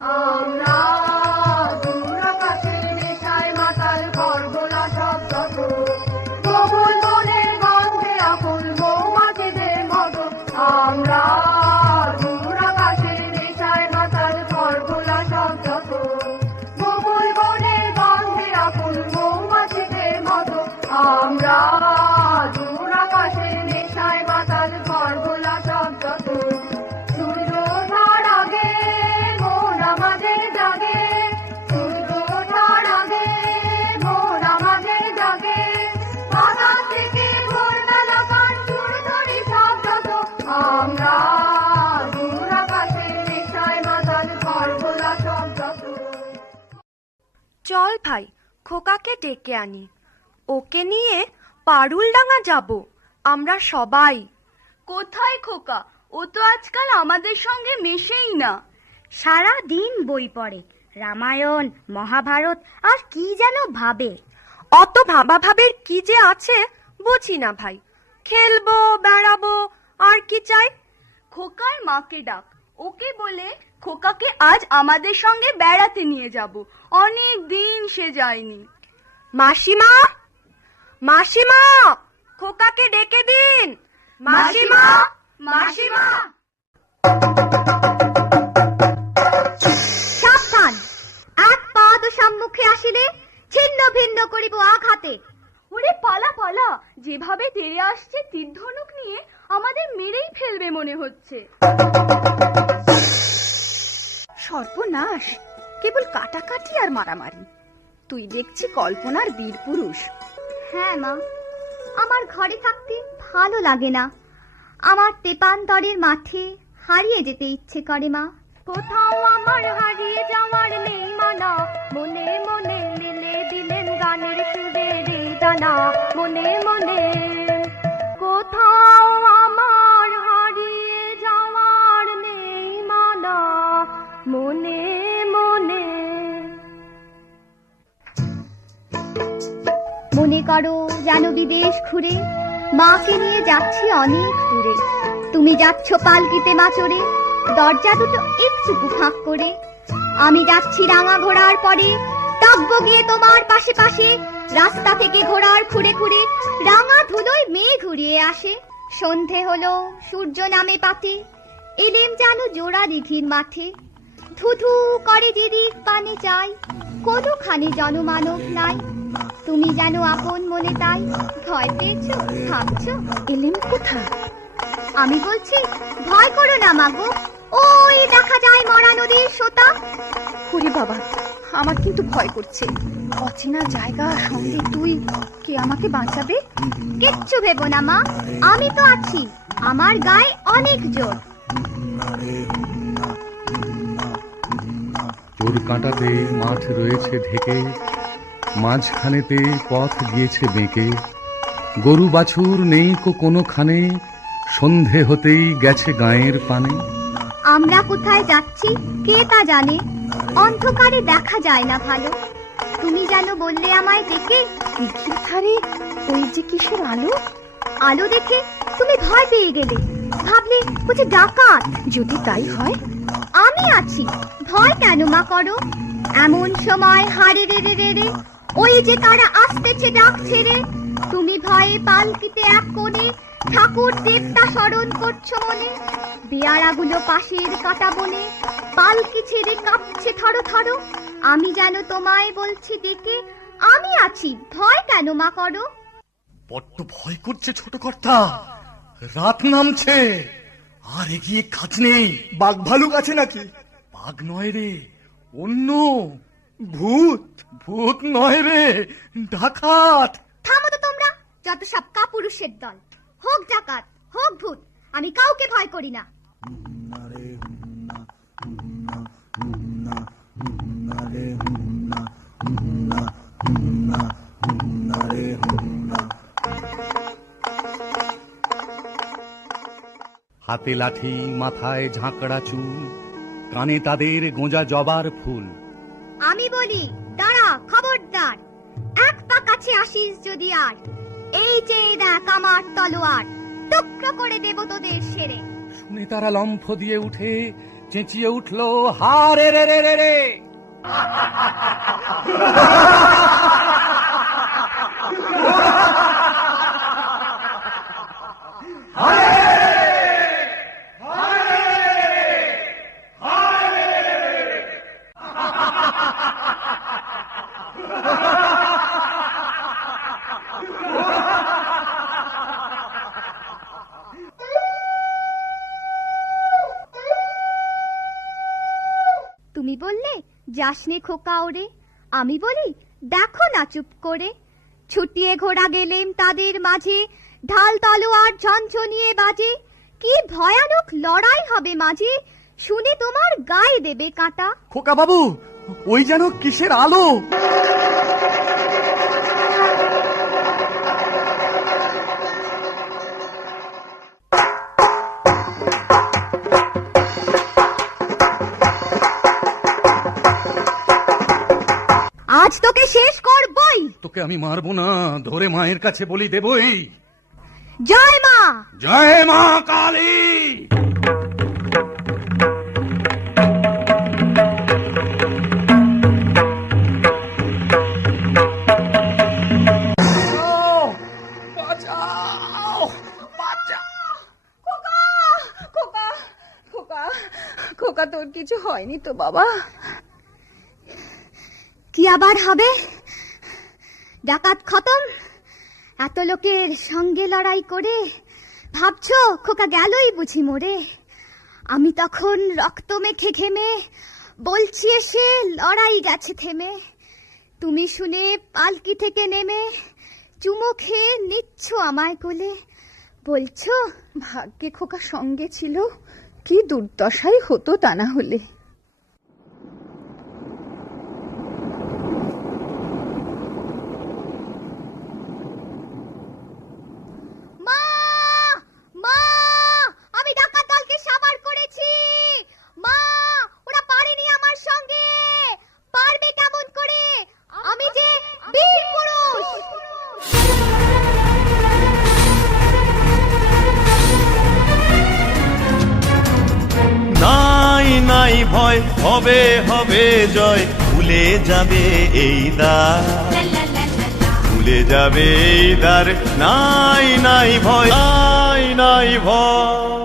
আমরা দূরাকাশের চল ভাই খোকাকে ডেকে আনি। ওকে নিয়ে পারুলডাঙ্গা যাব আমরা সবাই। কোথায় খোকা? ও তো আজকাল আমাদের সঙ্গে মেশেই না। সারা দিন বই পড়ে রামায়ণ মহাভারত আর কি যেন ভাবে। অত ভাবা ভাবের কি যে আছে বুঝি না ভাই। খেলব বেড়াবো আর কি চাই? খোকার মাকে ডাক। ওকে বলে খোকাকে আজ আমাদের সঙ্গে বেড়াতে নিয়ে যাব। অনেক দিন সে যায়নি। মাসিমা! মাসিমা! খোকাকে ডেকে দিন! মাসিমা! মাসিমা! সাবধান! এক পাদ সম্মুখে আসিলে ছিন্ন ভিন্ন করিব আঘাতে। ওরে পালা পালা! যেভাবে তেড়ে আসছে মেরেই ফেলবে মনে হচ্ছে। সর্বনাশ। কেবল কাটাকাটি আর মারামারি। তুই দেখছি কল্পনার বীর পুরুষ। হ্যাঁ মা আমার ঘরে থাকতে ভালো লাগে না। আমার তেপান্তরের মাঠে হারিয়ে যেতে ইচ্ছে করে মা। কোথাও আমার হারিয়ে যাওয়ার নেই মানা। মনে মনে মেলে দিলেন গানের সুরে রে জানা মনে মনে যেন বিদেশ ঘুরে, মাকে নিয়ে যাচ্ছি অনেক দূরে। তুমি যাচ্ছ পালকিতে মা চড়ে দরজা দুটো একটুকু ফাঁক করে। আমি যাচ্ছি রাঙা ঘোড়ার পরে, ডাকবো গিয়ে তোমার পাশে পাশে, রাস্তা থেকে ঘোড়ার খুঁড়ে খুঁড়ে রাঙা ধুলোয় মেয়ে ঘুরিয়ে আসে। সন্ধে হলো, সূর্য নামে পাতে, এলেম যেন জোড়া দিঘির মাঠে। ধুধু করে যেদিক পানে চাই কোনোখানে জনমানব নাই। তুমি যেন আপন মনে তাই? ভয় পেয়েছ? ভাবছ? এলেম কোথা আমি বলছি ভয় করো না মাগো ওই দেখা যায় মরা নদীর সোতা। ওরে বাবা আমার কিন্তু ভয় করছে। অচেনা জায়গা সঙ্গে তুই কে আমাকে বাঁচাবে? কিচ্ছু ভেবো না মা আমি তো আছি। আমার গায়ে অনেক জোর। চোর কাঁটাতে মাঠ রয়েছে ঢেকে। মাঝখানেতে পথ গিয়েছে বেঁকে। গরু বাছুর নেই কো কোনোখানে সন্ধে হতেই গেছে গায়ের পানে। আমরা কোথায় যাচ্ছি, কে তা জানে? অন্ধকারে দেখা যায় না ভালো। তুমি যেন বললে আমায় দেখে ধারে ওই যে কিসের আলো? আলো দেখে তুমি ভয় পেয়ে গেলে। ভাবলে বুঝি ডাকাত। যদি তাই হয়, আমি আছি। ভয় কেন মা করো? এমন সময় হারে রে রে রে রে ওই যে তারা আসতেছে ডাক ছেড়ে তুমি ভয়ে পালকিতে এক কোণে ঠাকুর দেবতা স্মরণ করছ মনে পেয়ারাগুলো পাশের কাটা বনে পালকি ছেড়ে কাঁপছে থরো থরো। আমি যেন তোমায় বলছি ডেকে আমি আছি ভয় কেন মা করো? বড্ড ভয় করছে ছোট কর্তা। রাত নামছে। আর এগিয়ে কাজ নেই। বাঘ ভালুক আছে নাকি? বাঘ নয় রে অন্য। ভূত ভূত নয় রে ডাকাত। থামো তো তোমরা যত সব কাপুরুষের দল। হোক ডাকাত হোক ভূত আমি কাউকে ভয় করি না। হাতে লাঠি মাথায় ঝাঁকড়া চুল কানে তাদের গোঁজা জবার ফুল। আমি বলি, দাঁড়া, খবরদার। এক পা কাছে আসিস যদি আর। এই যে দেখ আমার তলোয়ার, টুকরো করে দেব তোদের সেরে। শুনে তারা লম্ফ দিয়ে উঠে চেঁচিয়ে উঠল হারে রে রে রে রে! তুমি বললে, যাসনে খোকা ওরে। আমি বলি, দেখো না চুপ করে। ছুটিয়ে ঘোড়া গেলেম তাদের মাঝে, ঢাল তলোয়ার ঝনঝনিয়ে বাজে। কি ভয়ানক লড়াই হবে মাঝে, শুনে তোমার গায়ে দেবে কাঁটা। খোকা বাবু, ওই যেন কিসের আলো? আজ তোকে শেষ করবই। তোকে আমি মারবো না ধরে মায়ের কাছে বলি দেবই। জয় মা। জয় মা কালী। খোকা খোকা খোকা তোর কিছু হয়নি তো বাবা। কি আবার হবে? ডাকাত খতম? এত লোকের সঙ্গে লড়াই করে ভাবছ খোকা গেলই বুঝি মোরে। আমি তখন রক্ত মেখে ঘেমে বলছি এসে লড়াই গেছে থেমে। তুমি শুনে পালকি থেকে নেমে চুমো খেয়ে নিচ্ছ আমায় কোলে। বলছো, ভাগ্যে খোকা সঙ্গে ছিল, কি দুর্দশাই হতো তা না হলে। ভয় হবে হবে জয়, ভুলে যাবে এই দ্বার। ভুলে যাবে এই দ্বার, নাই নাই ভয়, নাই নাই ভয়।